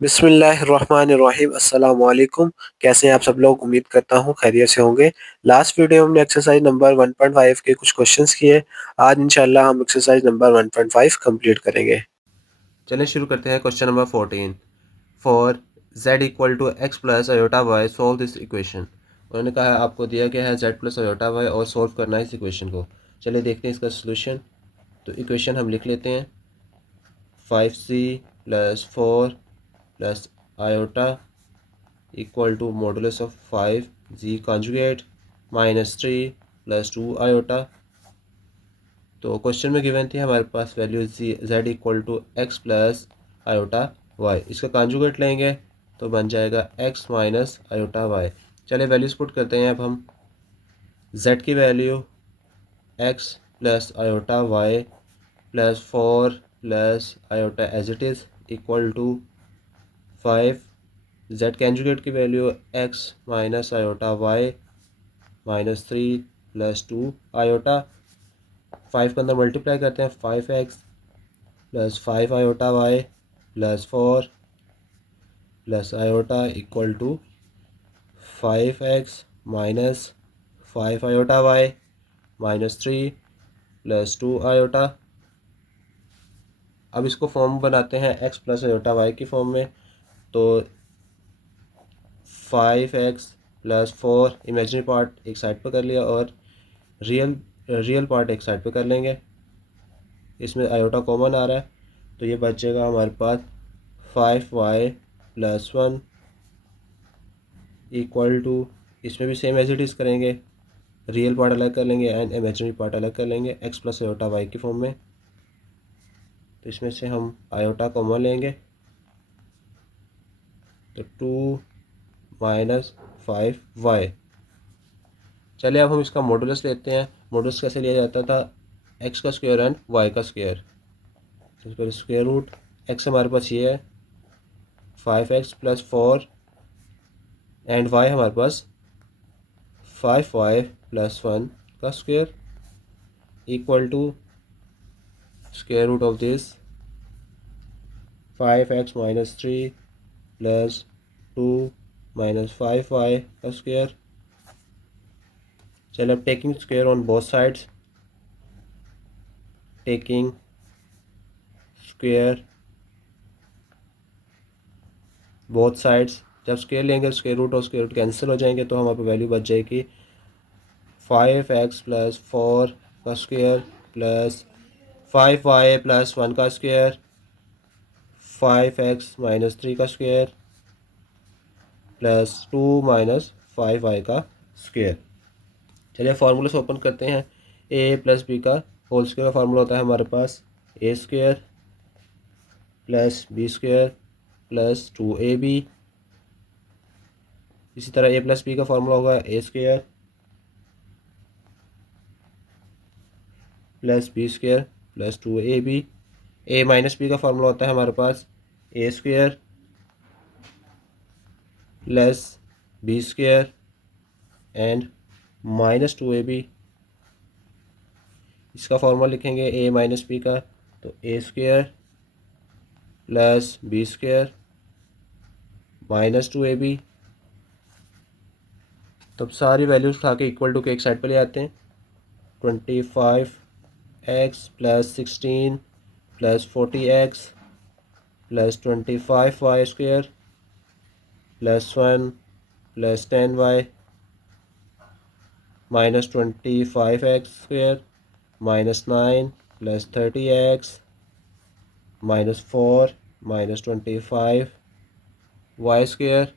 बिस्मिल्लाहिर्रहमानिर्रहीम अस्सलाम वालेकुम। कैसे हैं आप सब लोग? उम्मीद करता हूँ खैरियत से होंगे। लास्ट वीडियो में हमने एक्सरसाइज नंबर 1.5 के कुछ क्वेश्चंस किए। आज इंशाल्लाह हम एक्सरसाइज नंबर 1.5 कंप्लीट करेंगे। चलिए शुरू करते हैं। Question number 14 for z equal to x plus iota y solve this equation. उन्होंने कहा है आपको दिया गया है z प्लस अयोटा वाई और सॉल्व करना है इस इक्वेशन को। चलिए देखते हैं इसका सोल्यूशन। तो इक्वेशन हम लिख लेते हैं 5c plus 4 plus iota equal to modulus of 5 conjugate minus 3 plus 2 iota. तो क्वेश्चन में गिवन थी हमारे पास value z equal to x plus iota y. इसका कॉन्जुगेट लेंगे तो बन जाएगा x माइनस आयोटा वाई। चलिए वैल्यूज पुट करते हैं अब हम। z की value x plus iota y plus 4 plus iota as it is equal to 5। z conjugate की value x minus iota y minus 3 plus 2 iota. 5 के अंदर मल्टीप्लाई करते हैं 5x plus 5 iota y plus 4 plus iota equal to 5x minus 5 iota y minus 3 plus 2 iota. अब इसको form बनाते हैं x plus iota y की फॉर्म में। तो 5x प्लस 4 इमेजिनरी पार्ट एक साइड पर कर लिया और रियल रियल पार्ट एक साइड पर कर लेंगे। इसमें आयोटा कॉमन आ रहा है तो ये बचेगा हमारे पास 5y प्लस 1 इक्वल टू, इसमें भी सेम एज इट इज़ करेंगे, रियल पार्ट अलग कर लेंगे एंड इमेजिनरी पार्ट अलग कर लेंगे x प्लस आयोटा वाई की फॉर्म में। तो इसमें से हम आयोटा कॉमन लेंगे तो 2 माइनस 5y। चलिए अब हम इसका मॉडुलस लेते हैं। मॉडुलस कैसे लिया जाता था? x का स्क्वायर एंड y का स्क्वायर। तो इस पर स्क्वायर रूट x हमारे पास ये है 5x प्लस 4 एंड y हमारे पास 5y प्लस 1 का square equal to square root of this 5x minus 3 plus 2 minus 5y का स्क्वायर। चलो अब taking square on both sides, taking square both sides. जब square लेंगे स्क्वायर रूट और square root cancel हो जाएंगे तो हमारे वैल्यू बच जाएगी 5x प्लस 4 का स्क्वायर प्लस 5y प्लस 1 का स्क्वायर 5x माइनस 3 का स्क्वायर प्लस 2 माइनस 5y का स्क्वायर। चलिए फार्मूला से ओपन करते हैं। a प्लस बी का होल स्क्वायर का फार्मूला होता है हमारे पास A square plus B square plus 2ab। इसी तरह a प्लस बी का फार्मूला होगा A square plus B square plus 2ab। a minus B का फार्मूला होता है हमारे पास A square plus B square and minus 2ab। इसका फार्मूला लिखेंगे a माइनस बी का तो A square plus B square minus 2ab। तो सारी वैल्यूज उठा के इक्वल टू के एक साइड पर ले आते हैं। 25x plus 16 plus 40x plus 25y square plus 1 plus 10y minus 25x square minus 9 plus 30x minus 4 minus 25y square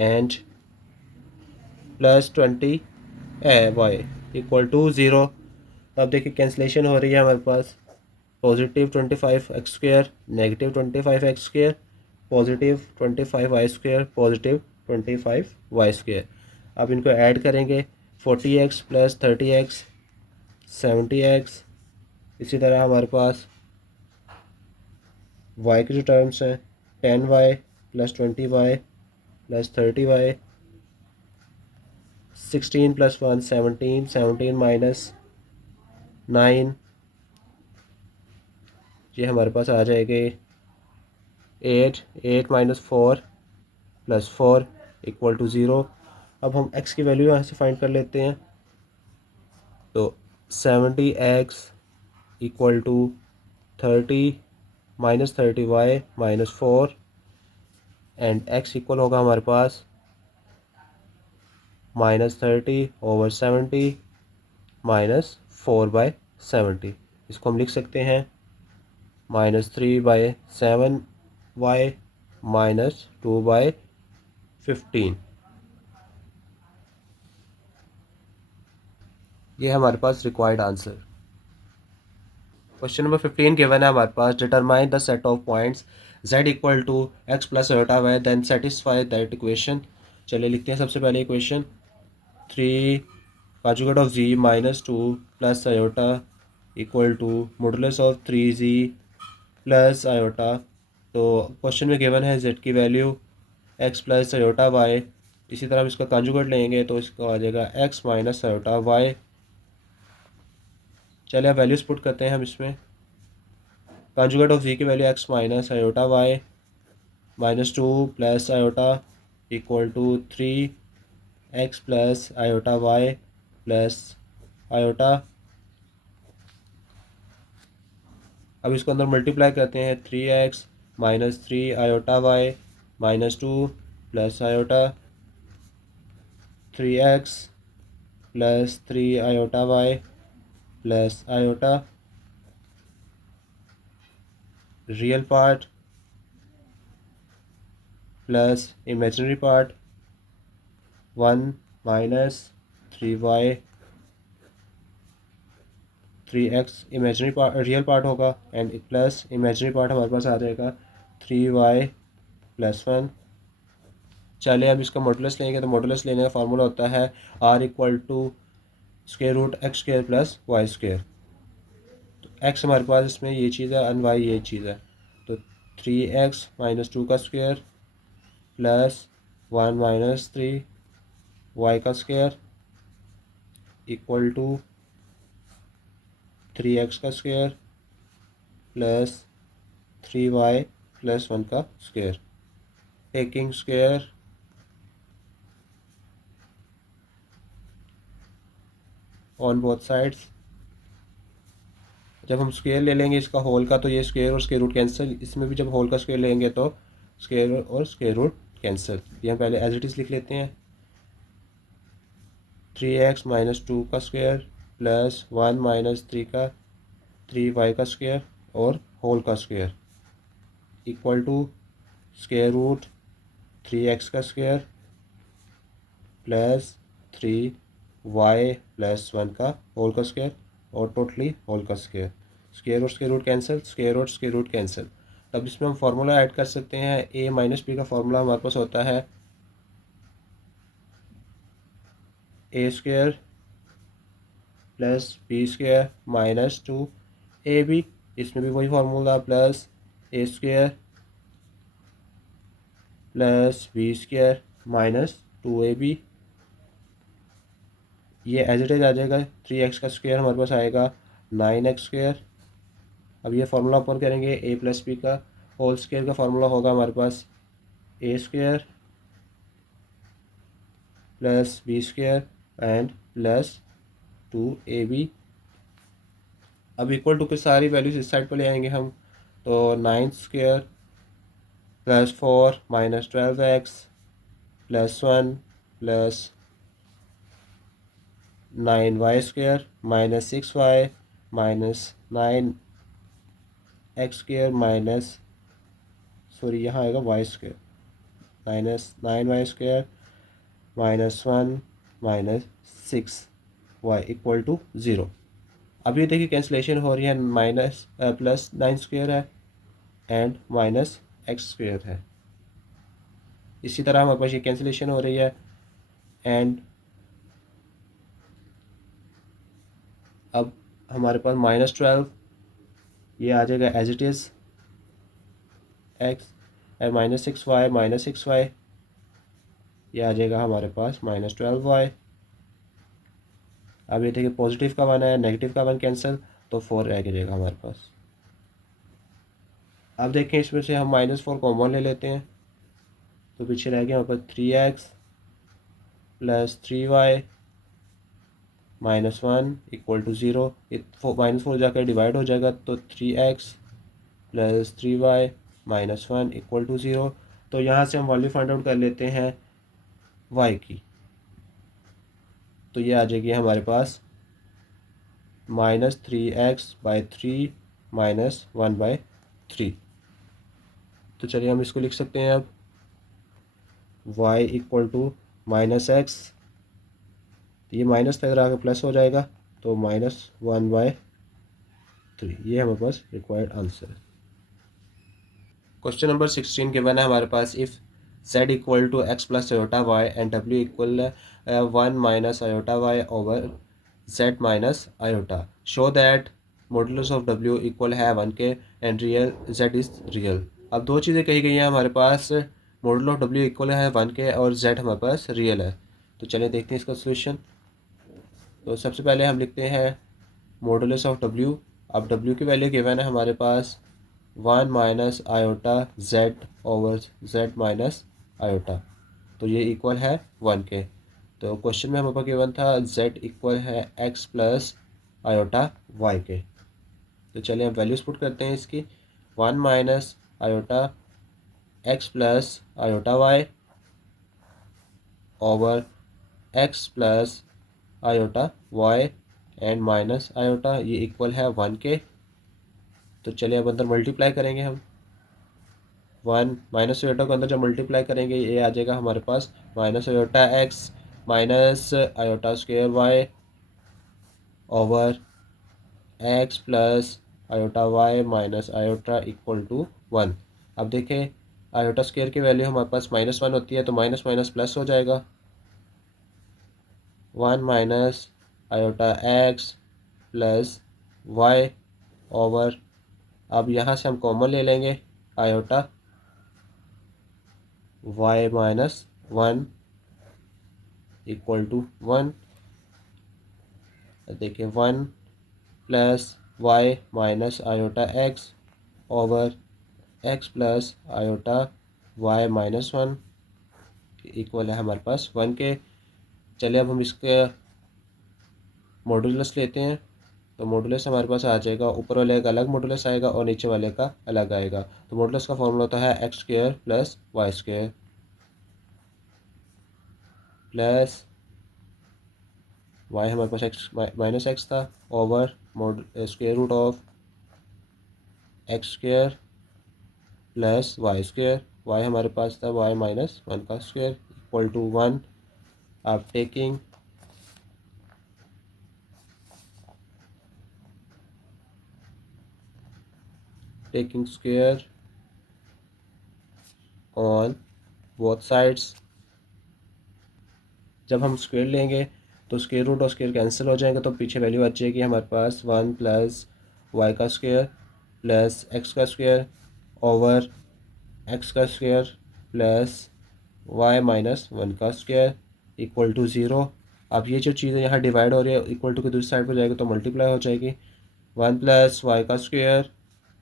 and plus 20y equal to 0। अब देखिए कैंसिलेशन हो रही है हमारे पास। Positive 25x square negative 25x square positive 25y square positive 25y square. अब इनको add करेंगे 40x प्लस 30x 70x। इसी तरह हमारे पास y के जो टर्म्स हैं 10y plus 20y plus 30y 16 plus 1 17 17 minus 9 ये हमारे पास आ जाएंगे 8 माइनस 4 प्लस 4 इक्वल टू 0। अब हम x की वैल्यू यहाँ से फाइंड कर लेते हैं। तो 70x equal to 30 minus 30y minus 4 and x equal होगा हमारे पास -30/70 -4/70। इसको हम लिख सकते हैं -3/7y -2/15। ये हमारे पास required answer. Question number 15 given है हमारे पास, determine the set of points z equal to x plus iota y then satisfy that equation. चलिए लिखते हैं सबसे पहले equation. 3 conjugate of z minus 2 plus iota equal to modulus of 3z plus iota. तो question में given है z की value x plus iota y। इसी तरह हम इसका कंजुगेट लेंगे तो इसको आ जाएगा x माइनस आयोटा y। चलिए अब वैल्यूज पुट करते हैं हम इसमें। कंजुगेट ऑफ z की value x minus iota y -2 plus iota equal to 3x plus iota y plus iota. अब इसको अंदर मल्टीप्लाई करते हैं। 3x minus 3 iota y -2 plus iota 3x plus 3 iota y plus iota. Real part plus imaginary part 1 minus 3y 3x imaginary part real part होगा and plus imaginary part हमारे पास आ जाएगा 3y प्लस 1। चलिए अब इसका मॉडुलस लेंगे तो मॉडुलस लेने का फार्मूला होता है r equal to square root x square plus y square. तो x हमारे पास इसमें ये चीज़ है एंड y ये चीज़ है। तो 3x माइनस 2 का स्क्वायर प्लस 1 माइनस 3 y का स्क्वायर इक्वल टू 3x का स्क्वायर प्लस 3y प्लस 1 का square. Taking square on both sides. जब हम स्क्वायर ले लेंगे इसका होल का तो ये स्क्वायर और स्क्वायर रूट कैंसिल। इसमें भी जब होल का स्क्वायर लेंगे तो स्क्वायर और स्क्वायर रूट कैंसिल। ये हम पहले एज इट इज़ लिख लेते हैं। 3x माइनस 2 का स्क्वायर प्लस 1 माइनस 3 का 3y का स्क्वायर और होल का square equal to square root 3x का स्क्वायर प्लस 3y प्लस 1 का होल का स्क्वायर और टोटली होल का स्क्वायर। स्क्वायर और स्क्वायर रूट कैंसिल, स्क्वायर और स्क्वायर रूट कैंसिल। तब इसमें हम फार्मूला ऐड कर सकते हैं। a माइनस बी का फार्मूला हमारे पास होता है a square plus B square minus 2ab। इसमें भी वही formula plus a square plus B square minus 2ab। ये एज इट इज आ जाएगा। 3x का स्क्वायर हमारे पास आएगा 9x स्क्वायर। अब ये फार्मूला ऊपर करेंगे a प्लस बी का होल स्क्वायर का फार्मूला होगा हमारे पास a square plus B square and plus 2ab। अब इक्वल टू के सारी वैल्यूज इस साइड पर ले आएंगे हम। तो 9 square plus 4 minus 12x plus 1 plus 9y square minus 6y minus 9x square minus यहाँ आएगा y square minus 9y square minus 1 minus 6y equal to 0। अब ये देखिए कैंसिलेशन हो रही है। माइनस प्लस 9 स्क्वायर है एंड माइनस x स्क्वायर है। इसी तरह हमारे पास ये कैंसिलेशन हो रही है एंड अब हमारे पास -12 ये आ जाएगा as it is x and -6y ये आ जाएगा हमारे पास -12y। अब ये देखिए पॉजिटिव का 1 है, नेगेटिव का 1 कैंसिल, तो 4 रह जाएगा हमारे पास। अब देखें इसमें से हम -4 कॉमन ले लेते हैं, तो पीछे रह गया हमारे पास 3x plus 3y -1 equal to 0। -4 जाकर डिवाइड हो जाएगा, तो 3x plus 3y -1 equal to 0। तो यहाँ से हम वैल्यू फाइंड आउट कर लेते हैं y की, तो ये आ जाएगी हमारे पास -3x/3 -1/3। तो चलिए हम इसको लिख सकते हैं अब y इक्वल टू -x, ये माइनस था इधर आके प्लस हो जाएगा, तो -1/3। ये हमारे पास रिक्वायर्ड आंसर है। क्वेश्चन नंबर 16 गिवन है हमारे पास, if z equal to x plus iota y and w equal 1 minus iota y over z minus iota, show that modulus of w equal है 1k and real z is real. अब दो चीज़ें कही गई हैं हमारे पास, मॉडुल ऑफ w इक्वल है 1k और z हमारे पास रियल है। तो चलिए देखते हैं इसका सोल्यूशन। तो सबसे पहले हम लिखते हैं मॉडुलस ऑफ w। अब w की वैल्यू गिवन है हमारे पास 1 minus iota z over z minus iota, तो ये इक्वल है 1k। तो क्वेश्चन में हमारे पास गिवन था z इक्वल है x प्लस आयोटा y के। तो चलिए हम वैल्यूज पुट करते हैं इसकी, 1 minus iota x plus iota y over x plus iota y and minus iota, ये इक्वल है 1k। तो चलिए अब अंदर मल्टीप्लाई करेंगे हम, 1 माइनस आयोटा को अंदर जब मल्टीप्लाई करेंगे ये आ जाएगा हमारे पास minus iota x minus iota square y over x plus iota y minus iota equal to 1। अब देखें आयोटा स्क्वेयर की वैल्यू हमारे पास -1 होती है, तो माइनस माइनस प्लस हो जाएगा, 1 minus iota x plus y over, अब यहाँ से हम कॉमन ले लेंगे iota y minus 1 equal to 1। देखिए 1 plus y minus iota x over x plus iota y minus 1 equal है हमारे पास 1 के। चलिए अब हम इसके मॉडुलस लेते हैं, तो मॉडुलस हमारे पास आ जाएगा, ऊपर वाले का अलग मॉडुलस आएगा और नीचे वाले का अलग आएगा। तो मॉडुलस का फॉर्मूला होता है x square plus y square plus y हमारे पास एक्स माइनस एक्स था over square root of x square plus y square, y हमारे पास था वाई माइनस 1 का स्क्वेयर इक्वल टू 1। आप taking square on both sides. जब हम स्क्वेयर लेंगे तो स्क्वेयर रूट और स्क्वेयर कैंसिल हो जाएंगे, तो पीछे वैल्यू आ जाएगी हमारे पास 1 प्लस वाई का स्क्वेयर प्लस एक्स का स्क्वेयर ओवर एक्स का स्क्वेयर प्लस वाई माइनस 1 का स्क्वेयर इक्वल टू 0। अब ये जो चीज़ें यहाँ डिवाइड हो रही है इक्वल टू की दूसरी साइड पर जाएगी तो मल्टीप्लाई हो जाएगी, 1 प्लस वाई का स्क्वेयर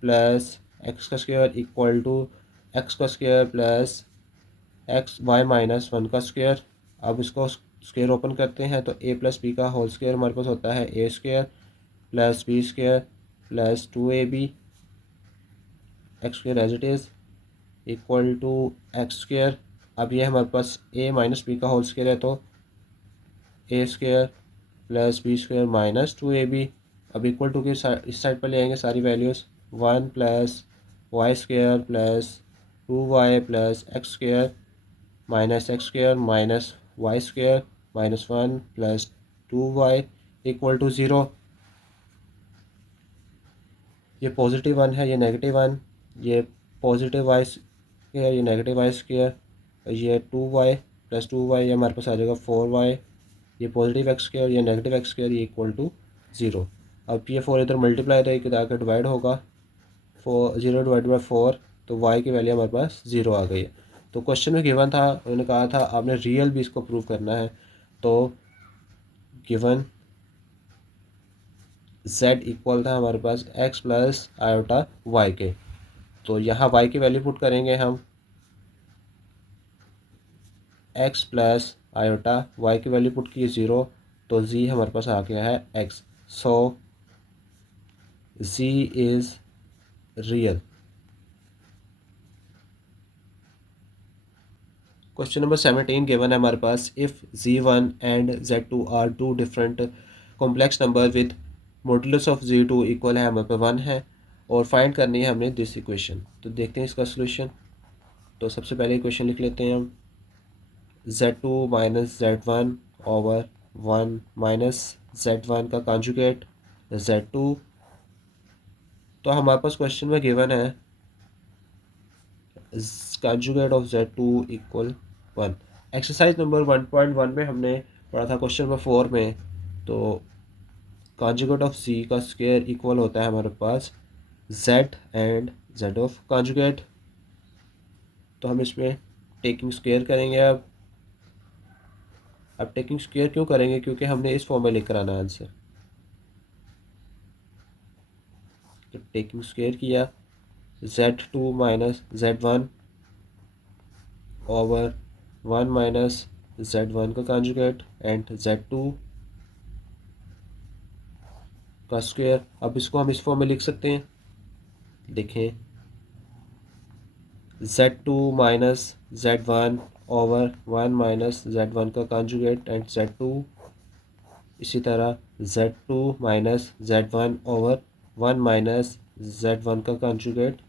प्लस एक्स का स्क्वेयर इक्वल टू एक्स का square plus x y minus 1 का स्क्वेयर। अब इसको स्क्वेयर ओपन करते हैं तो a प्लस बी का होल स्क्वेयर हमारे पास होता है a square plus b square plus 2ab x square as it is equal to x square. अब ये हमारे पास a माइनस बी का होल स्क्वेयर है, तो a square plus b square minus 2ab। अब इक्वल टू की इस साइड पर ले आएंगे सारी values, 1 plus y square plus 2y plus x square minus x square minus y square minus 1 plus 2y equal to 0। ये पॉजिटिव 1 है, ये नेगेटिव 1, ये पॉजिटिव वाई स्क्वेयर, ये नेगेटिव वाई स्क्वेयर, ये 2y प्लस 2y, ये हमारे पास आ जाएगा 4y, ये पॉजिटिव एक्स स्क्वेयर, ये नेगेटिव एक्स स्क्वेयर, ये इक्वल टू 0। अब ये 4 इधर मल्टीप्लाई तो एक आकर डिवाइड होगा, 0 डिवाइड बाई 4, तो y की वैल्यू हमारे पास 0 आ गई है। तो क्वेश्चन में गिवन था, उन्होंने कहा था आपने रियल भी इसको प्रूव करना है, तो गिवन z इक्वल था हमारे पास x प्लस आयोटा y के। तो यहाँ y की वैल्यू पुट करेंगे हम x प्लस आयोटा, y की वैल्यू पुट की 0, तो z हमारे पास आ गया है x। So z is real. Question number 17 given है हमारे पास, if z1 and z2 are two different complex number with modulus of z2 equal है, हमारे पास 1 है, और फाइंड करनी है हमने दिस इक्वेशन। तो देखते हैं इसका सोल्यूशन। तो सबसे पहले इक्वेशन लिख लेते हैं हम, z2 minus z1 over 1 minus z1 का कॉन्जुगेट z2। तो हमारे पास क्वेश्चन में गिवन है conjugate of z2 equal 1। Exercise number 1.1 में हमने पढ़ा था क्वेश्चन नंबर 4 में, तो कॉन्जुगेट ऑफ z का स्क्वायर इक्वल होता है हमारे पास z and z of conjugate. तो हम इसमें टेकिंग स्क्वायर करेंगे। अब टेकिंग स्क्वायर क्यों करेंगे, क्योंकि हमने इस फॉर्म में लेकर आना है आंसर। तो टेकिंग स्क्वायर किया, z2 minus z1 over 1 minus z1 का कॉन्जुगेट एंड z2 का स्क्वायर। अब इसको हम इस फॉर्म में लिख सकते हैं, देखें, z2 minus z1 over 1 minus z1 का कॉन्जुगेट एंड z2। इसी तरह z2 minus z1 over 1 minus z1 का कॉन्जुगेट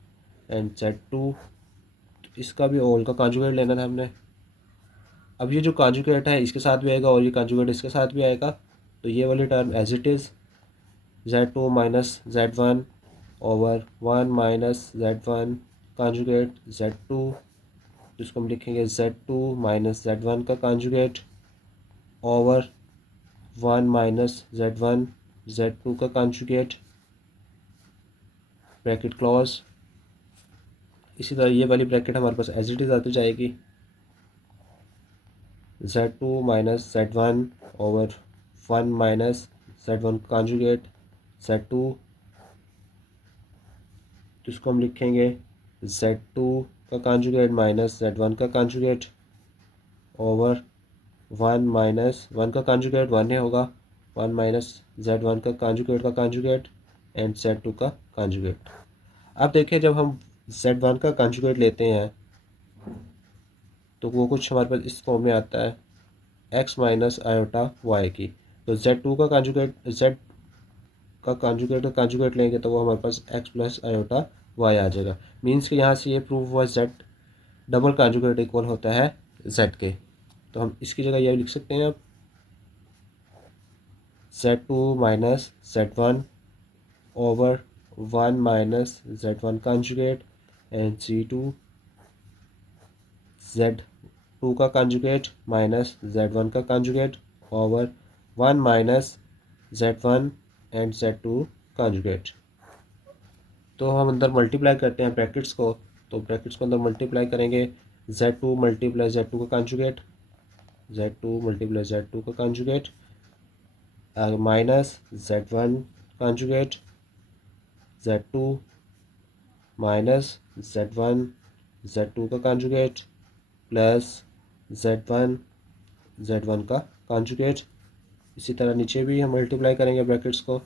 एंड z2। इसका भी ऑल का कॉन्जुगेट लेना था हमने। अब ये जो कॉन्जुगेट है इसके साथ भी आएगा और ये कॉन्जुगेट इसके साथ भी आएगा, तो ये वाली term as it is z2 minus z1 over 1 minus z1 conjugate z2, जिसको हम लिखेंगे z2 माइनस z1 का conjugate over 1 minus z1 z2 का कॉन्जुगेट, ब्रैकेट क्लोज। इसी तरह ये वाली ब्रैकेट हमारे पास एज इट इज़ आती जाएगी, z2 minus z1 over 1 minus z1 conjugate z2, जिसको हम लिखेंगे z2 का कॉन्जुगेट माइनस z1 का कॉन्जुगेट ओवर 1 माइनस 1 का कॉन्जुगेट 1 ही होगा, 1 माइनस z1 का कॉन्जुगेट एंड z2 का कॉन्जुगेट। अब देखिए, जब हम z1 का कॉन्जुगेट लेते हैं तो वो कुछ हमारे पास इस फॉर्म में आता है, x माइनस आयोटा y की। तो z2 का कॉन्जुगेट लेंगे तो वो हमारे पास x प्लस आयोटा y आ जाएगा। मीन्स कि यहाँ से ये प्रूव हुआ z डबल कॉन्जुगेट इक्वल होता है z के। तो हम इसकी जगह ये लिख सकते हैं, अब z2 minus z1 over 1 minus z1 conjugate and z2 z2 का कॉन्जुगेट माइनस z1 का conjugate over 1 minus z1 and z2 conjugate. तो हम अंदर मल्टीप्लाई करते हैं ब्रैकेट्स को, तो ब्रैकेट्स को अंदर मल्टीप्लाई करेंगे, z2 मल्टीप्लाई z2 का कॉन्जुगेट, z2 मल्टीप्लाई z2 का conjugate minus z1 conjugate z2 minus z1 z2 का कॉन्जुगेट प्लस z1 का कॉन्जुगेट। इसी तरह नीचे भी हम मल्टीप्लाई करेंगे ब्रैकेट्स को,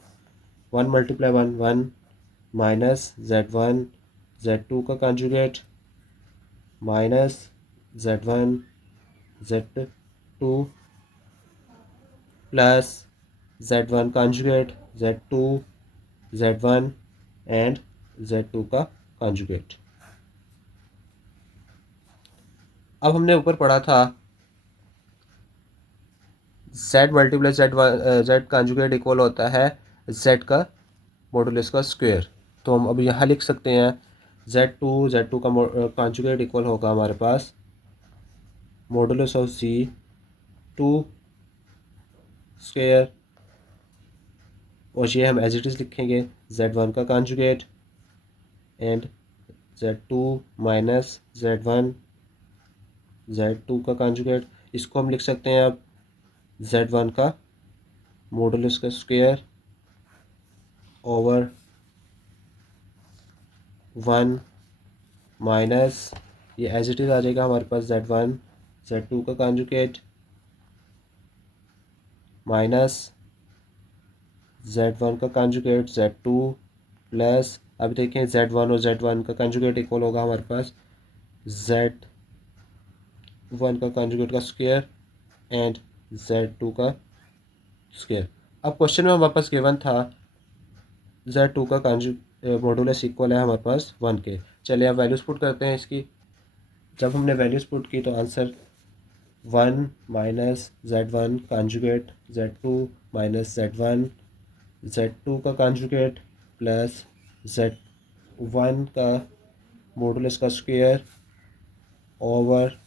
1 मल्टीप्लाई 1 1 माइनस z1 z2 का conjugate minus z1 z2 plus z1 conjugate z2 z1 and z2 का कॉन्जुगेट। अब हमने ऊपर पढ़ा था z multiply z conjugate equal होता है z का मॉडुलस का स्क्वायर। तो हम अब यहाँ लिख सकते हैं z2 का कॉन्जुगेट इक्वल होगा हमारे पास मॉडुलस ऑफ z2 स्क्वायर, और ये हम एज इट इज़ लिखेंगे z1 का conjugate and z2 minus z2 का कॉन्जुगेट। इसको हम लिख सकते हैं अब z1 का मॉडुलस का स्क्वायर ओवर 1 माइनस ये एज इट इज़ आ जाएगा हमारे पास Z1 Z2 का कॉन्जुगेट माइनस Z1 का कॉन्जुगेट Z2 प्लस अब देखें Z1 और Z1 का कॉन्जुगेट इक्वल होगा हमारे पास Z1 का कॉन्जुगेट का स्क्वायर एंड Z2 का स्क्वायर। अब क्वेश्चन में हमारे पास गिवन था Z2 का मॉडुलस इक्वल है हमारे पास 1 के। चलिए अब वैल्यूज पुट करते हैं इसकी। जब हमने वैल्यूज पुट की तो answer 1 minus Z1 conjugate Z2 minus Z1 Z2 का कॉन्जुगेट प्लस Z1 का मॉडुलस का स्क्वायर ओवर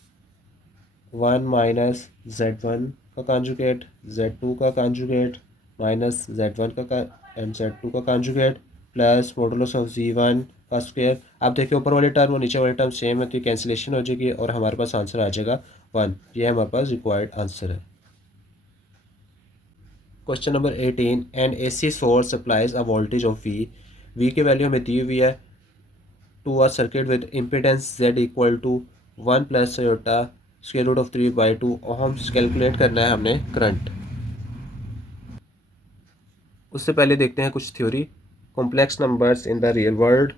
1 माइनस Z1 का कॉन्जुगेट Z2 का कॉन्जुगेट माइनस Z1 का एंड Z2 का conjugate plus modulus of Z1 का स्क्वायर। आप देखिए ऊपर वाली टर्म और नीचे वाली टर्म सेम है तो कैंसिलेशन हो जाएगी और हमारे पास आंसर आ जाएगा 1। ये हमारे पास रिक्वायर्ड आंसर है। Question number 18 and AC source supplies a voltage of V की वैल्यू हमें दी हुई है to a circuit with impedance Z equal to 1 plus iota square root of 3/2 ohms calculate करना है हमने करंट। उससे पहले देखते हैं कुछ theory. Complex numbers in the real world,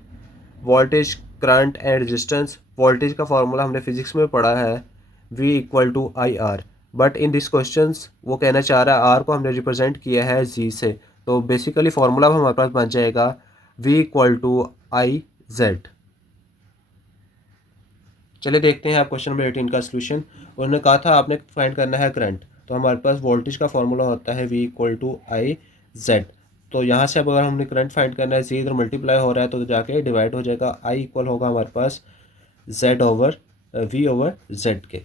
voltage current and resistance. Voltage का फार्मूला हमने फिजिक्स में पढ़ा है V equal to IR, but in this question वो कहना चाह रहा है R को हमने रिप्रेजेंट किया है G से, तो बेसिकली फार्मूला हमारे पास बन जाएगा V इक्वल टू IZ। चलिए देखते हैं आप क्वेश्चन नंबर 18 का सोल्यूशन। उन्होंने कहा था आपने फाइंड करना है करंट, तो हमारे पास वोल्टेज का फॉर्मूला होता है V इक्वल टू IZ। तो यहाँ से अब अगर हमने करंट फाइंड करना है, जी इधर मल्टीप्लाई हो रहा है तो जाके डिवाइड हो जाएगा, I इक्वल होगा हमारे पास Z over V over Z के।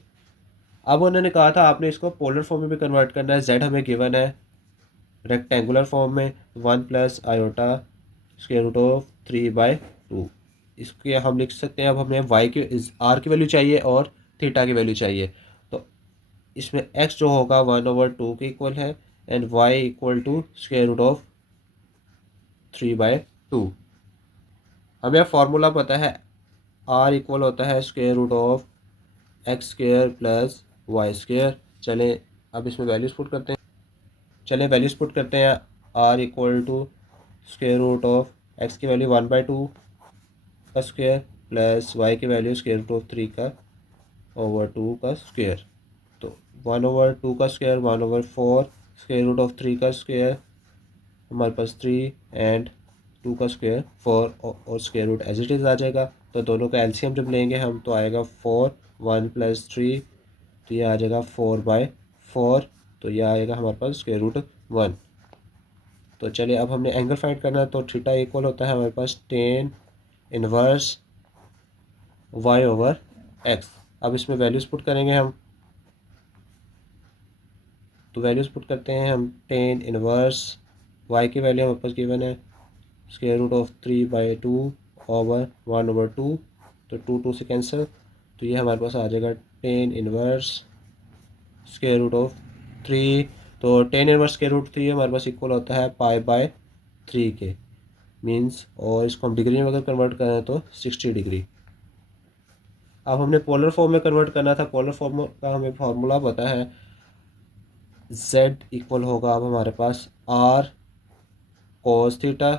अब उन्होंने कहा था आपने इसको पोलर फॉर्म में भी कन्वर्ट करना है। Z हमें गिवन है रेक्टेंगुलर फॉर्म में 1 plus iota square root of 3/2। इसके हम लिख सकते हैं, अब हमें y की r की वैल्यू चाहिए और थीटा की वैल्यू चाहिए। तो इसमें x जो होगा 1/2 के इक्वल है and y equal to square root of 3/2। हमें अब फार्मूला पता है r इक्वल होता है square root of x square plus y square. चलें अब इसमें वैल्यूज पुट करते हैं। चलें वैल्यूज पुट करते हैं। r equal to square root of x की वैल्यू 1/2 का स्क्वायर प्लस वाई की वैल्यू स्क्वायर रूट ऑफ 3 का ओवर 2 का स्क्वायर। तो 1/2 का स्क्वायर 1/4 स्क्वायर रूट ऑफ 3 का स्क्वायर हमारे पास 3 एंड 2 का स्क्वायर 4 और square root as it is आ जाएगा। तो दोनों का एलसीएम जब लेंगे हम तो आएगा 4 1 प्लस 3, तो यह आ जाएगा 4/4, तो यह आएगा हमारे पास स्क्वायर रूट 1। तो चलिए अब हमने एंगल फाइंड करना है, तो थीटा इक्वल होता है हमारे पास tan inverse y over x. अब इसमें वैल्यूज़ पुट करेंगे हम, तो वैल्यूज़ पुट करते हैं हम। टेन इनवर्स वाई की वैल्यू हमारे पास गिवन है स्क्वायर रूट ऑफ 3/2 ओवर 1/2, तो 2 2 से कैंसिल, तो ये हमारे पास आ जाएगा tan inverse square root of 3। तो टेन इनवर्स स्क्वायर रूट 3 हमारे पास इक्वल होता है π/3 के मीन्स, और इसको हम डिग्री में अगर कन्वर्ट करें तो 60 डिग्री। अब हमने पोलर फॉर्म में कन्वर्ट करना था। पोलर फॉर्म का हमें फार्मूला पता है, Z इक्वल होगा अब हमारे पास R cos theta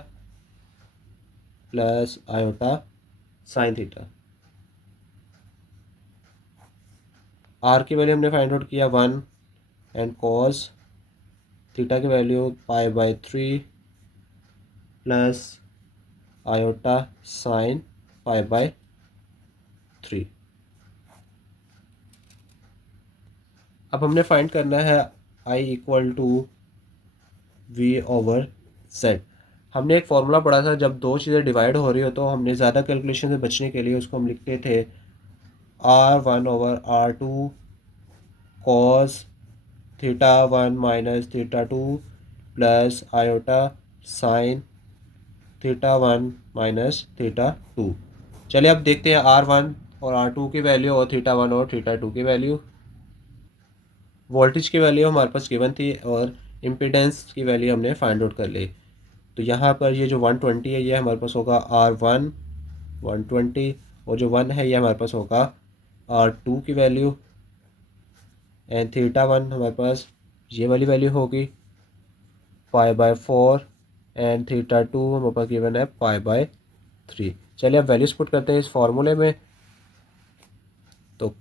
plus iota sine theta. R की वैल्यू हमने फाइंड आउट किया 1 एंड cos थीटा की वैल्यू π/3 प्लस आयोटा साइन π/3। अब हमने फाइंड करना है I equal to V over Z। हमने एक फार्मूला पढ़ा था, जब दो चीज़ें डिवाइड हो रही हो तो हमने ज़्यादा कैलकुलेशन से बचने के लिए उसको हम लिखते थे R1 over R2 cos theta 1 minus theta 2 plus iota sine theta 1 minus theta 2। चलिए अब देखते हैं R1 और R2 की वैल्यू और थीटा 1 और थीटा 2 की वैल्यू। वोल्टेज की वैल्यू हमारे पास गिवन थी और इम्पीडेंस की वैल्यू हमने फाइंड आउट कर ली। तो यहाँ पर ये जो 120 है ये हमारे पास होगा R1 120 और जो 1 है ये हमारे पास होगा R2 की वैल्यू, एंड θ1 हमारे पास ये वाली वैल्यू होगी π/4, एंड θ2 हमारे पास गिवन है π/3। चलिए अब वैल्यूज पुट करते हैं इस फार्मूले में। तो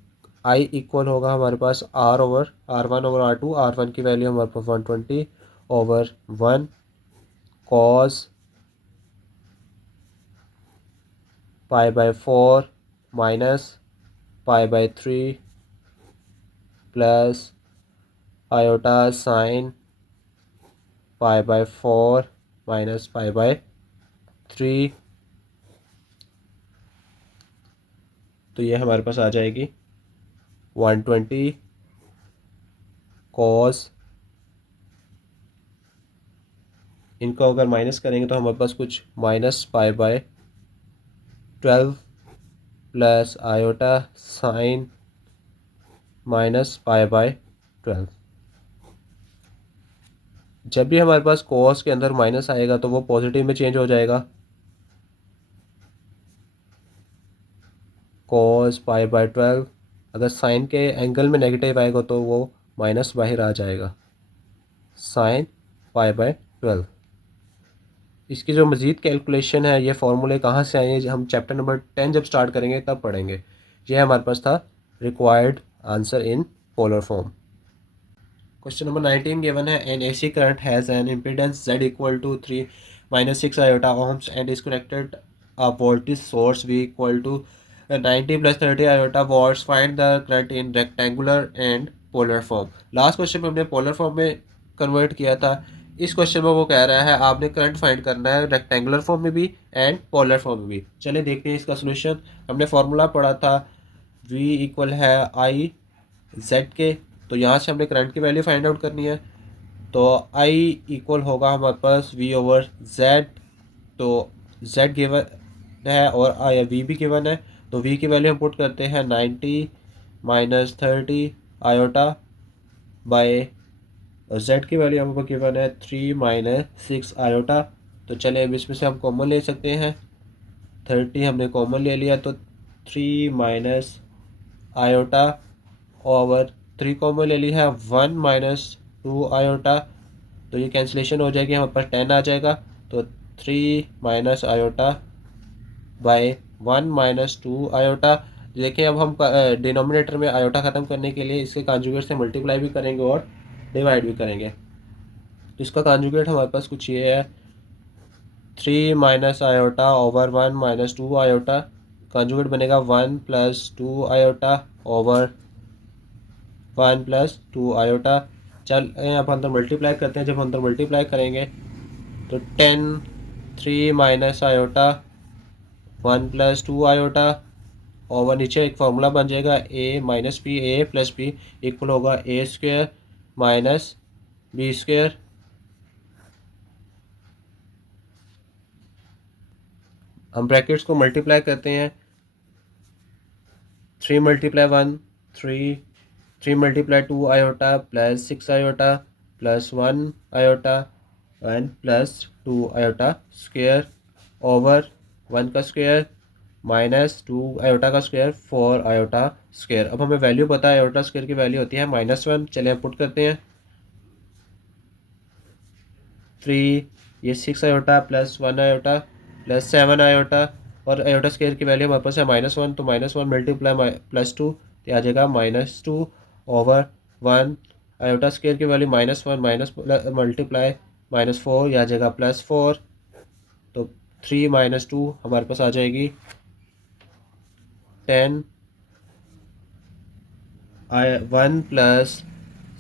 I इक्वल होगा हमारे पास R/1/R2। R1 की वैल्यू हमारे पास 120/1 cos π/4 minus π/3 plus iota sine π/4 minus π/3। तो ये हमारे पास आ जाएगी 120 cos, इनको अगर माइनस करेंगे तो हमारे पास कुछ minus π/12 plus iota sine minus π/12। जब भी हमारे पास cos के अंदर माइनस आएगा तो वो पॉजिटिव में चेंज हो जाएगा, cos π/12। अगर साइन के एंगल में नेगेटिव आएगा तो वो माइनस बाहर आ जाएगा, साइन π/12। इसकी जो मज़ीद कैलकुलेशन है, ये फार्मूले कहाँ से आए हैं, हम चैप्टर नंबर 10 जब स्टार्ट करेंगे तब पढ़ेंगे। ये हमारे पास था required answer in polar form. Question number 19 given है, an AC current has an impedance Z equal to 3-6 iota ohms and is connected a voltage source V equal to 90 + 30 iota watts. Find the current in rectangular and polar form. Last question में हमने polar form में convert किया था। इस question में वो कह रहा है आपने करंट फाइंड करना है रेक्टेंगुलर फॉर्म में भी एंड पोलर फॉर्म में भी। चलिए देखते हैं इसका सोल्यूशन। हमने फार्मूला पढ़ा था V इक्वल है I Z के, तो यहाँ से हमने करंट की वैल्यू फाइंड आउट करनी है। तो I इक्वल होगा हमारे पास V/Z। तो Z गिवन है और V भी गिवन है, तो V की वैल्यू हम पुट करते हैं 90 - 30 आयोटा बाय, और Z की वैल्यू हमको गिवन है 3 - 6 आयोटा। तो चले अब इसमें से हम कॉमन ले सकते हैं, 30 हमने कॉमन ले लिया तो 3 - आयोटा, और 3 कॉमन ले लिया है 1 - 2 आयोटा। तो ये कैंसिलेशन हो जाएगी, हमारे पास 10 आ जाएगा। तो 3 - आयोटा बाय 1 - 2 आयोटा। देखिए अब हम डिनोमिनेटर में आयोटा ख़त्म करने के लिए इसके कॉन्जुगेट से मल्टीप्लाई भी करेंगे और डिवाइड भी करेंगे। तो इसका कॉन्जुगेट हमारे पास कुछ ये है, 3 - आयोटा ओवर 1 - 2 आयोटा। कॉन्जुगेट बनेगा 1 + 2 आयोटा ओवर 1 + 2 आयोटा। चल अब अंदर मल्टीप्लाई करते हैं। जब अंदर मल्टीप्लाई करेंगे तो 10 3 - आयोटा 1 + 2 आयोटा ओवर नीचे एक फार्मूला बन जाएगा a - b, a + b equal होगा a² - b²। हम ब्रैकेट्स को मल्टीप्लाई करते हैं, 3 × 1 3, 3 × 2 iota plus 6 iota plus 1 iota 1 plus 2 iota square over 1 का स्क्वायर माइनस 2 आयोटा का स्क्वायर 4 आयोटा स्क्वायर। अब हमें वैल्यू पता है, आयोटा स्क्वायर की वैल्यू होती है -1। चलिए हम पुट करते हैं, 3 ये 6 iota plus 1 iota plus 7 iota, और आयोटा स्क्वायर की वैल्यू हमारे पास है -1, तो -1 मल्टीप्लाई +2 तो आ जाएगा -2 ओवर 1। आयोटा स्क्वायर की वैल्यू -1 माइनस मल्टीप्लाई -4 यह आ जाएगा +4। तो 3 - 2 हमारे पास आ जाएगी 10 1 +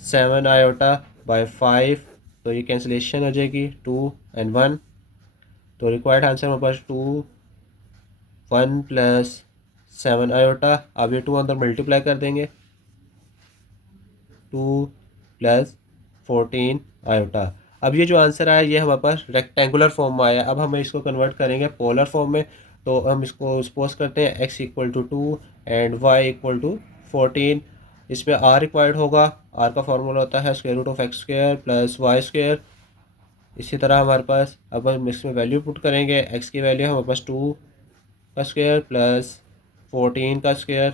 7 आयोटा बाय 5। तो ये कैंसिलेशन हो जाएगी 2 और 1। तो रिक्वायर्ड आंसर हमारे पास 2 1 + 7 आयोटा। अब ये 2 अंदर मल्टीप्लाई कर देंगे, 2 + 14 आयोटा। अब ये जो आंसर आया ये हमारे पास रेक्टेंगुलर फॉर्म में आया। अब हम इसको कन्वर्ट करेंगे पोलर फॉर्म में। तो हम इसको सपोज करते हैं x = 2 एंड y = 14। इसमें r रिक्वायर्ड होगा, r का फॉर्मूला होता है √(x² + y²। इसी तरह हमारे पास अब हम इसमें वैल्यू पुट करेंगे, x की वैल्यू हमारे पास 2 का स्क्वायर प्लस 14 का स्क्वायर,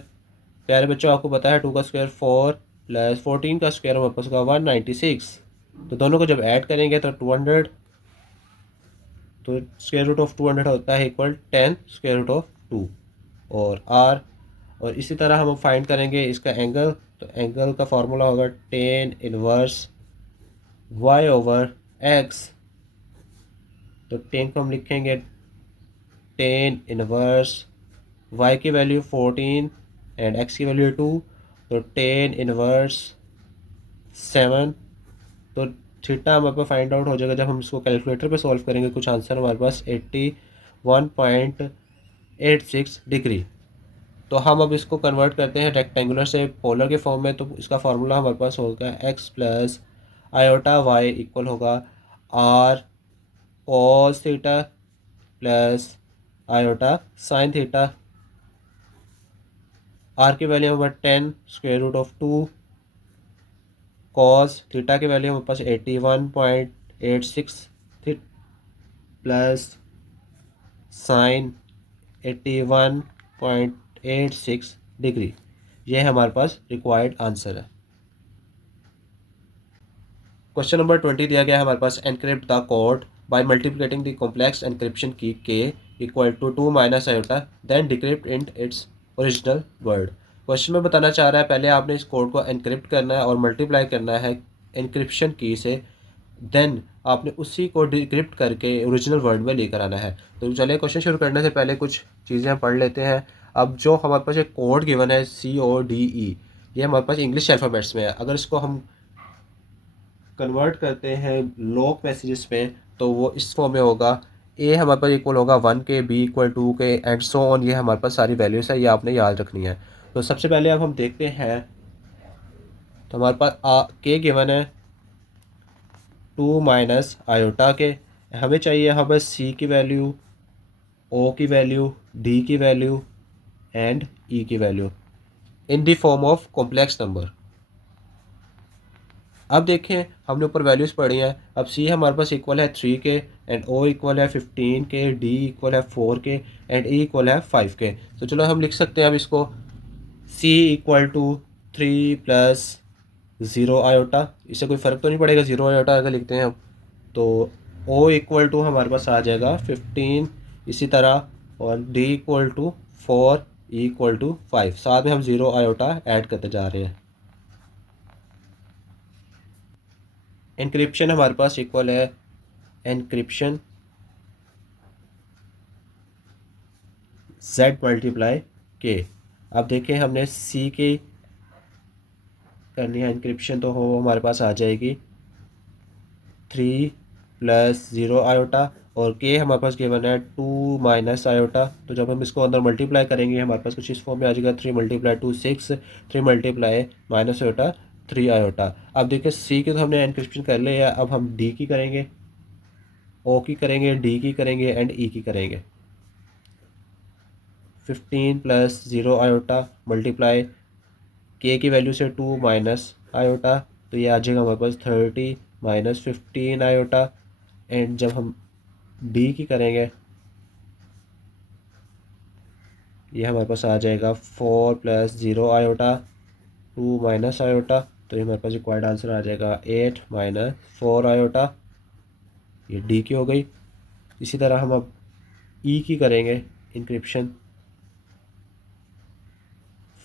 प्यारे बच्चों आपको पता है 2 का स्क्वायर 4 प्लस 14 का स्क्वायर हमारे पास होगा 196। तो दोनों को जब ऐड करेंगे तो 200, तो स्क्वायर रूट ऑफ 200 होता है इक्वल 10 स्क्वायर रूट ऑफ 2 और आर। और इसी तरह हम फाइंड करेंगे इसका एंगल, तो एंगल का फार्मूला होगा tan inverse y over x. तो टेन को हम लिखेंगे टेन इनवर्स वाई की वैल्यू 14 एंड एक्स की वैल्यू 2, तो टेन इनवर्स 7। तो थीटा हमारे पास फाइंड आउट हो जाएगा जब हम इसको कैलकुलेटर पे सॉल्व करेंगे, कुछ आंसर हमारे पास 81.86 डिग्री। तो हम अब इसको कन्वर्ट करते हैं रेक्टेंगुलर से पोलर के फॉर्म में, तो इसका फार्मूला हमारे पास होगा x plus iota y equal होगा r cos theta plus iota sine theta. R की वैल्यू हमारे पास 10 square root of 2 cos theta की वैल्यू हमारे पास 81.86 प्लस साइन 81.86 डिग्री। ये हमारे पास रिक्वायर्ड आंसर है। क्वेश्चन नंबर 20 दिया गया है हमारे पास, encrypt the code by multiplicating the complex encryption key k equal to 2 minus iota then decrypt in its original word. Question में बताना चाह रहा है पहले आपने इस कोड को एनक्रिप्ट करना है और मल्टीप्लाई करना है एनक्रिप्शन की से, देन आपने उसी को डिक्रिप्ट करके ओरिजिनल वर्ड में लेकर आना है। तो चलिए क्वेश्चन शुरू करने से पहले कुछ चीज़ें पढ़ लेते हैं। अब जो हमारे पास एक कोड गिवन है CODE, ये हमारे पास इंग्लिश अल्फ़ाबेट्स में है। अगर इसको हम कन्वर्ट करते हैं लॉग मैसेजेस में तो वो इस फॉर्म में होगा, ए हमारे पास इक्वल होगा 1 के, बी इक्वल 2 के एंड सो ऑन। ये हमारे पास सारी वैल्यूज़ है, ये आपने याद रखनी है। तो सबसे पहले अब हम देखते हैं, तो हमारे पास के गिवन है 2 माइनस आयोटा के। हमें चाहिए यहाँ पर सी की वैल्यू, ओ की वैल्यू, डी की वैल्यू एंड ई की value in the form of complex number. अब देखें हमने ऊपर वैल्यूज़ पढ़ी हैं। अब सी हमारे पास इक्वल है 3 के एंड ओ इक्वल है 15 के, डी इक्वल है 4 के एंड ई इक्वल है 5 के। तो चलो हम लिख सकते हैं अब इसको सी इक्वल टू 3 प्लस 0 आयोटा। इससे कोई फ़र्क तो नहीं पड़ेगा 0 आयोटा अगर लिखते हैं हम। तो ओ इक्वल टू हमारे पास आ जाएगा 15 इसी तरह, और D equal to 4, E equal to 5। साथ में हम 0 आयोटा ऐड करते जा रहे हैं। एनक्रिप्शन हमारे पास इक्वल है एनक्रिप्शन Z मल्टीप्लाई के। अब देखें हमने सी की करनी है एनक्रिप्शन, तो हो हमारे पास आ जाएगी 3 प्लस 0 आयोटा, और के हमारे पास गिवन है 2 माइनस आयोटा। तो जब हम इसको अंदर मल्टीप्लाई करेंगे हमारे पास कुछ इस फॉर्म में आ जाएगा 3 multiply 2 6, 3 multiply minus iota 3 iota. अब देखिए सी की तो हमने एनक्रिप्शन कर लिया, अब हम डी की करेंगे, ओ की करेंगे, डी की करेंगे एंड ई की करेंगे। 15 प्लस 0 आयोटा मल्टीप्लाई के की वैल्यू से 2 माइनस आयोटा, तो ये आ जाएगा हमारे पास 30 माइनस 15 आयोटा। एंड जब हम डी की करेंगे ये हमारे पास आ जाएगा 4 प्लस 0 आयोटा 2 माइनस आयोटा, तो ये हमारे पास रिक्वायर्ड आंसर आ जाएगा 8 माइनस 4 आयोटा। ये डी की हो गई। इसी तरह हम अब ई की करेंगे encryption,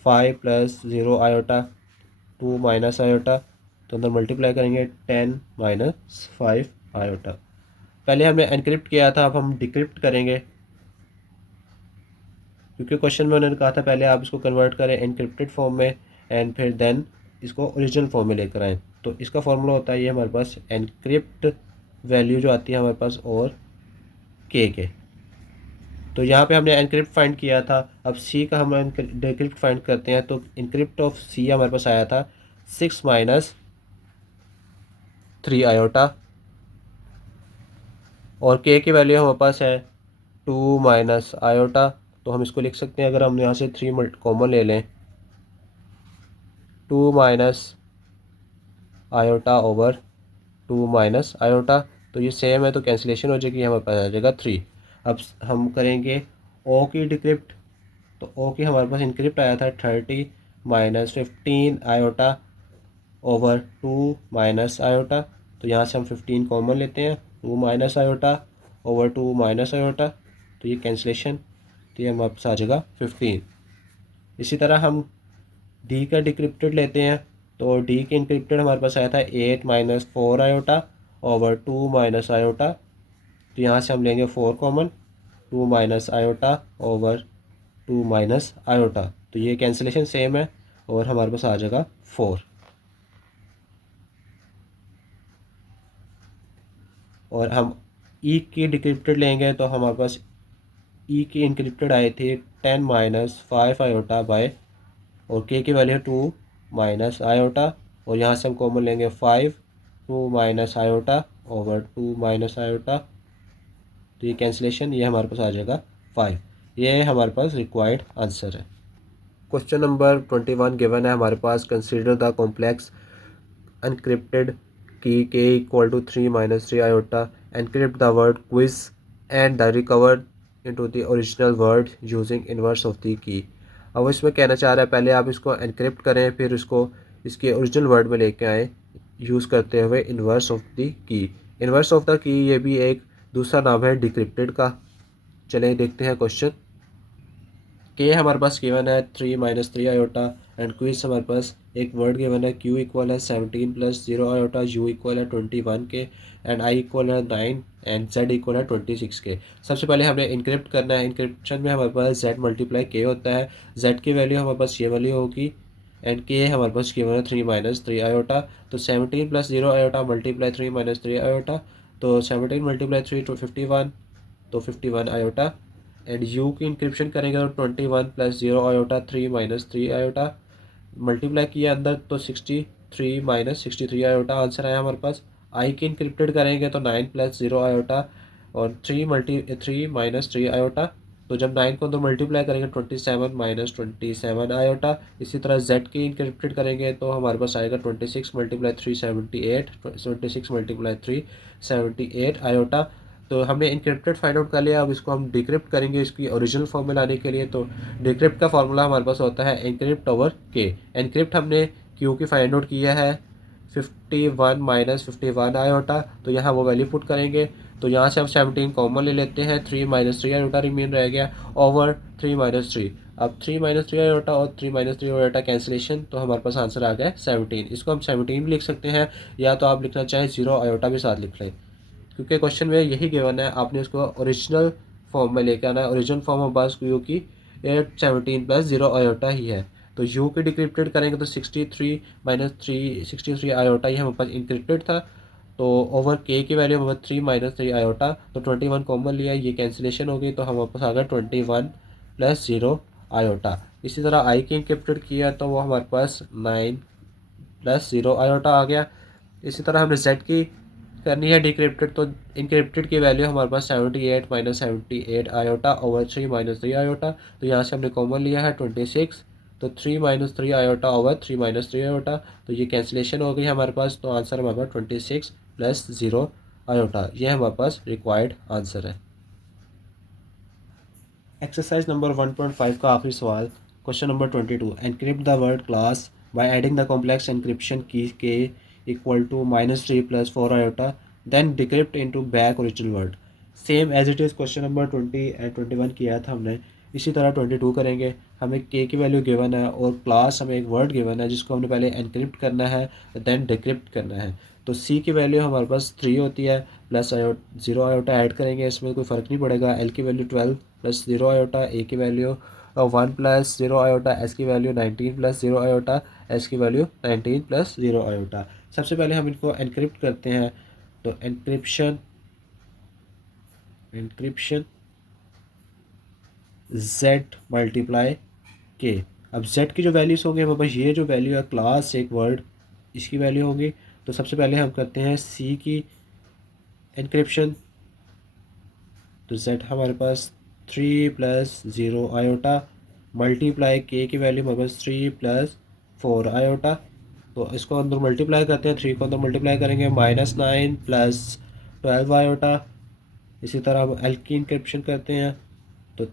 5 plus 0 iota 2 minus iota, तो अंदर मल्टीप्लाई करेंगे 10 माइनस 5 आयोटा। पहले हमने एनक्रिप्ट किया था, अब हम डिक्रिप्ट करेंगे, क्योंकि क्वेश्चन में उन्होंने कहा था पहले आप इसको कन्वर्ट करें एनक्रिप्टेड फॉर्म में एंड फिर देन इसको ओरिजिनल फॉर्म में लेकर आएँ। तो इसका फॉर्मूला होता है ये हमारे पास एनक्रिप्ट वैल्यू जो आती है हमारे पास और के। तो यहाँ पे हमने एनक्रिप्ट फाइंड किया था, अब सी का हम डिक्रिप्ट फाइंड करते हैं। तो इनक्रिप्ट ऑफ सी हमारे पास आया था 6 माइनस 3 आयोटा, और के की वैल्यू हमारे पास है 2 माइनस आयोटा। तो हम इसको लिख सकते हैं, अगर हम यहाँ से 3 कॉमन ले लें, 2 minus iota over 2 minus iota, तो ये सेम है तो कैंसिलेशन हो जाएगी, हमारे पास आ जाएगा 3। अब हम करेंगे ओ की डिक्रिप्ट, तो ओ की हमारे पास इनक्रिप्ट आया था 30 minus 15 iota over 2 minus iota. तो यहाँ से हम 15 कॉमन लेते हैं, 2 minus iota over 2 minus iota, तो ये कैंसलेशन, तो ये हमारे पास आ जाएगा 15। इसी तरह हम डी का डिक्रिप्टेड लेते हैं, तो डी के इनक्रिप्टेड हमारे पास आया था 8 minus 4 iota over 2 minus iota. तो यहाँ से हम लेंगे 4 common, 2 minus iota over 2 minus iota, तो ये कैंसिलेशन सेम है और हमारे पास आ जाएगा 4। और हम ई की डिक्रिप्टेड लेंगे तो हमारे पास ई की इनक्रिप्टेड आए थे 10 माइनस 5 आयोटा बाय, और के की वैल्यू है 2 माइनस आयोटा, और यहाँ से हम कॉमन लेंगे 5, 2 minus iota over 2 minus iota, तो ये कैंसिलेशन, ये हमारे पास आ जाएगा 5। ये हमारे पास रिक्वायर्ड आंसर है। क्वेश्चन नंबर 21 गिवन है हमारे पास, consider the complex encrypted key k equal to 3 minus 3 iota, encrypt the word quiz and the recover into the original word using inverse of the key। अब इसमें कहना चाह रहा है पहले आप इसको encrypt करें, फिर इसको इसके ओरिजिनल वर्ड में लेके आएँ यूज़ करते हुए inverse of the key. Inverse of the key ये भी एक दूसरा नाम है डिक्रिप्टेड का। चले देखते हैं क्वेश्चन। के हमारे पास गिवन है 3 माइनस 3 आयोटा, एंड क्विज हमारे पास एक वर्ड गिवन है क्यू इक्वल है 17 प्लस 0 आयोटा, यू इक्वल है 21 के, एंड आई इक्वल है 9, एंड जेड इक्वल है 26 के। सबसे पहले हमें इनक्रिप्ट करना है। इनक्रिप्शन में हमारे पास जेड मल्टीप्लाई के होता है, जेड की वैल्यू हमारे पास ये वाली होगी, एंड के हमारे पास गिवन है 3 माइनस 3 आयोटा। तो 17 plus 0 iota multiply 3 minus 3 iota, तो 17 मल्टीप्लाई 3 तो 51, तो 51 आयोटा, एंड यू की इंक्रिप्शन करेंगे तो 21 plus 0 iota 3 minus 3 iota, multiply किया अंदर तो 63 माइनस 63 आयोटा आंसर आया हमारे पास। आई की इंक्रिप्टेड करेंगे तो 9 प्लस 0 आयोटा और 3 माइनस 3 आयोटा, तो जब 9 को अंदर मल्टीप्लाई करेंगे 27 माइनस 27 आयोटा। इसी तरह जेड की इंक्रिप्टेड करेंगे तो हमारे पास आएगा 26 मल्टीप्लाई 3 78, 26 मल्टीप्लाई 3 78 आयोटा। तो हमने इनक्रिप्टेड फाइंड आउट कर लिया, अब इसको हम डिक्रिप्ट करेंगे इसकी ओरिजिनल फॉर्म में लाने के लिए। तो डिक्रिप्ट का फार्मूला हमारे पास होता है एनक्रिप्ट ओवर के। एनक्रिप्ट हमने क्यू की फाइंड आउट किया है 51 माइनस 51 आयोटा, तो यहाँ वो वैल्यू पुट करेंगे, तो यहाँ से हम 17 कॉमन ले लेते हैं, 3 माइनस 3 आयोटा रिमेन रह गया ओवर 3 माइनस 3। अब 3 माइनस 3 आयोटा और 3 माइनस 3 आयोटा कैंसिलेशन, तो हमारे पास आंसर आ गया 17। इसको हम 17 भी लिख सकते हैं, या तो आप लिखना चाहें 0 आयोटा भी साथ लिख लें, क्योंकि क्वेश्चन में यही गिवन है, आपने उसको ओरिजिनल फॉर्म में लेके आना है। ओरिजिनल फॉर्म ऑफ बस यू की 17 प्लस 0 आयोटा ही है। तो यू की डिक्रिप्टेड करेंगे तो 63 माइनस 3 63 आयोटा, ये हमारे पास इंक्रिप्टेड था, तो ओवर के की वैल्यू हमारे 3 माइनस 3 आयोटा, तो 21 कॉमन लिया, ये कैंसिलेशन हो गई, तो हमारे पास आ गया 21 प्लस 0 आयोटा। इसी तरह आई की इंक्रिप्टेड किया तो वो हमारे पास 9 प्लस 0 आयोटा आ गया। इसी तरह हमने जेड की करनी है डिक्रिप्टेड, तो इनक्रिप्टेड की वैल्यू हमारे पास 78 minus 78 iota over 3 minus 3 iota, तो यहाँ से हमने कॉमन लिया है 26, तो 3 minus 3 iota over 3 minus 3 iota, तो ये कैंसिलेशन हो गई हमारे पास, तो आंसर हमारे पास 26 प्लस 0 आयोटा, ये हमारे पास रिक्वायर्ड आंसर है। एक्सरसाइज नंबर 1.5 का आखिरी सवाल, question number 22, encrypt the word class by adding the complex encryption key k equal to -3 plus 4 iota, then decrypt into back original word. Same as it is question number 20 and 21 किया था हमने, इसी तरह 22 करेंगे। हमें के की वैल्यू गिवन है और क्लास हमें एक वर्ड गिवन है जिसको हमने पहले एनक्रिप्ट करना है, देन डिक्रिप्ट करना है। तो सी की वैल्यू हमारे पास 3 होती है, प्लस 0 आयोटा ऐड करेंगे, इसमें कोई फ़र्क नहीं पड़ेगा। एल की वैल्यू 12 प्लस 0 आयोटा, ए की वैल्यू 1 प्लस 0 आयोटा, एस की वैल्यू 19 प्लस 0 आयोटा, एस की वैल्यू 19 प्लस 0 आयोटा। सबसे पहले हम इनको एनक्रिप्ट करते हैं, तो एनक्रिप्शन z मल्टीप्लाई के। अब z की जो वैल्यूज़ होंगे हमारे पास, ये जो वैल्यू है क्लास एक वर्ड, इसकी वैल्यू होगी। तो सबसे पहले हम करते हैं सी की एनक्रिप्शन, तो z हमारे पास 3 प्लस 0 आयोटा मल्टीप्लाई के की वैल्यू हमारे पास 3 प्लस 4 आयोटा। तो इसको अंदर मल्टीप्लाई करते हैं, 3 को अंदर मल्टीप्लाई करेंगे -9 प्लस 12 आयोटा। इसी तरह हम एल की इंक्रिप्शन करते हैं, तो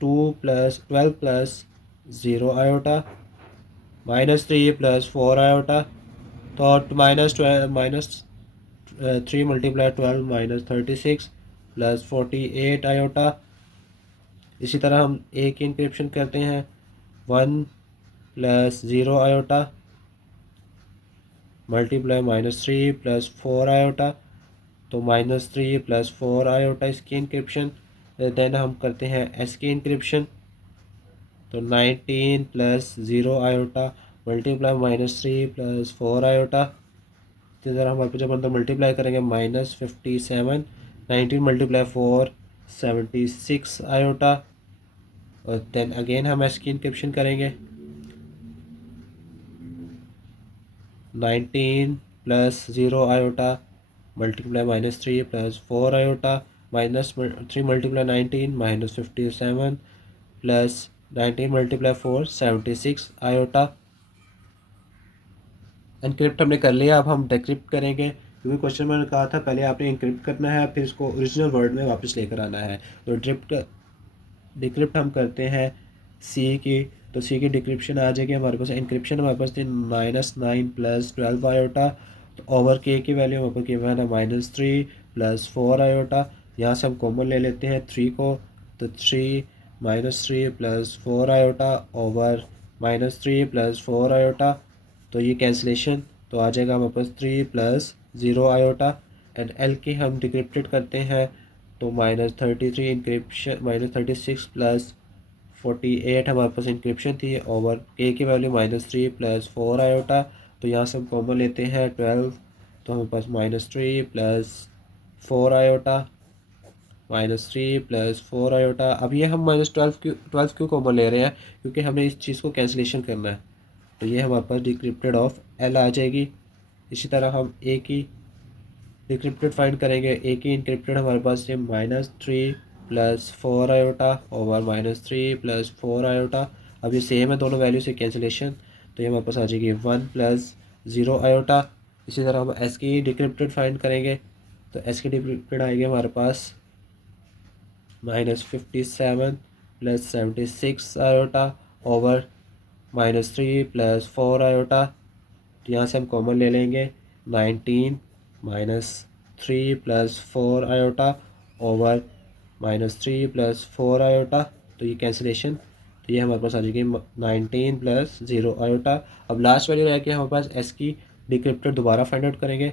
12 प्लस 0 आयोटा -3 प्लस 4 आयोटा। तो -3 मल्टीप्लाई 12 -36 प्लस 48 आयोटा। इसी तरह हम ए की इंक्रिप्शन करते हैं 1 plus 0 iota multiply -3 plus 4 iota. तो -3 प्लस 4 आयोटा इसकी इंक्रिप्शन। देन हम करते हैं एस की इंक्रिप्शन। तो 19 plus 0 iota multiply -3 plus 4 iota. इसी तरह हम जब अंदर मल्टीप्लाई करेंगे -57 19 मल्टीप्लाई 4 76 आयोटा। और देन अगेन हम एस की इंक्रिप्शन करेंगे 19 plus 0 iota multiply -3 plus 4 iota -3 multiply 19 -57 plus 19 multiply 4 76 iota. Encrypt हमने कर लिया। अब हम डिक्रिप्ट करेंगे, क्योंकि क्वेश्चन में कहा था पहले आपने इंक्रिप्ट करना है फिर इसको ओरिजिनल वर्ड में वापस लेकर आना है। तो डिक्रिप्ट हम करते हैं सी की। तो सी की डिक्रिप्शन आ जाएगी हमारे पास। इंक्रिप्शन हमारे पास थी -9 प्लस 12 आयोटा। तो ओवर के की वैल्यू हमारे पास गिवन है -3 प्लस 4 आयोटा। यहाँ से हम कॉमन ले लेते हैं 3 को। तो 3 -3 plus 4 iota over -3 plus 4 iota. तो ये कैंसलेशन तो आ जाएगा हमारे पास 3 प्लस 0 आयोटा। एंड एल की हम डिक्रिप्टेड करते हैं तो -33 इंक्रिप्शन -36 प्लस 48 हमारे पास इंक्रिप्शन थी ओवर ए की वैल्यू -3 प्लस 4 आयोटा। तो यहाँ से हम कॉमन लेते हैं 12। तो हमारे पास -3 प्लस 4 आयोटा -3 प्लस 4 आयोटा। अब ये हम -12 क्यों कॉमन ले रहे हैं, क्योंकि हमें इस चीज़ को कैंसलेशन करना है। तो ये हमारे पास डिक्रिप्टेड ऑफ एल आ जाएगी। इसी तरह हम ए की डिक्रिप्टेड फाइंड करेंगे। ए की इंक्रिप्टेड हमारे पास है -3 plus 4 iota over -3 plus 4 iota. अब ये सेम है दोनों वैल्यू से कैंसिलेशन। तो ये हमारे पास आ जाएगी 1 प्लस 0 आयोटा। इसी तरह हम एस की डिक्रिप्टेड फाइंड करेंगे। तो एस की डिक्रिप्टेड आएगी हमारे पास -57 plus 76 iota over -3 plus 4 iota. तो यहाँ से हम कॉमन ले लेंगे 19 -3 plus 4 iota over -3 plus 4 iota. तो ये कैंसिलेशन। तो ये हमारे पास आ जाएगी 19 प्लस 0 आयोटा। अब लास्ट वैल्यू रह के हमारे पास एस की डिक्रिप्टेड दोबारा फाइंड आउट करेंगे।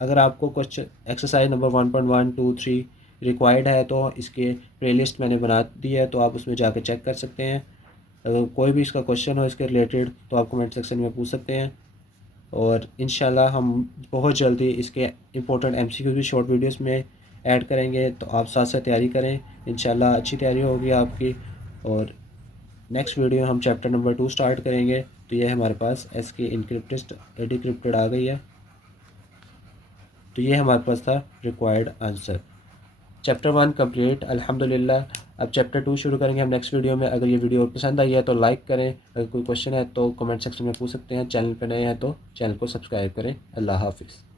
अगर आपको क्वेश्चन एक्सरसाइज नंबर 1.1 2 3 रिक्वायर्ड है तो इसके प्लेलिस्ट मैंने बना दी है, तो आप उसमें जाके चेक कर सकते हैं। अगर कोई भी इसका क्वेश्चन हो इसके रिलेटेड तो आप कमेंट सेक्शन में पूछ सकते हैं। और इंशाल्लाह हम बहुत जल्दी इसके इम्पोर्टेंट एमसीक्यू भी शॉर्ट वीडियोस में ऐड करेंगे। तो आप साथ साथ तैयारी करें, इंशाल्लाह अच्छी तैयारी होगी आपकी। और नेक्स्ट वीडियो हम चैप्टर नंबर 2 स्टार्ट करेंगे। तो ये हमारे पास एस की इनक्रिप्टेड डिक्रिप्टेड आ गई है। तो ये हमारे पास था रिक्वायर्ड आंसर। चैप्टर 1 कंप्लीट अल्हम्दुलिल्लाह। अब चैप्टर 2 शुरू करेंगे हम नेक्स्ट वीडियो में। अगर ये वीडियो पसंद आई है तो लाइक करें, अगर कोई क्वेश्चन है तो कमेंट सेक्शन में पूछ सकते हैं। चैनल पर नए हैं तो चैनल को सब्सक्राइब करें। अल्लाह हाफिज़।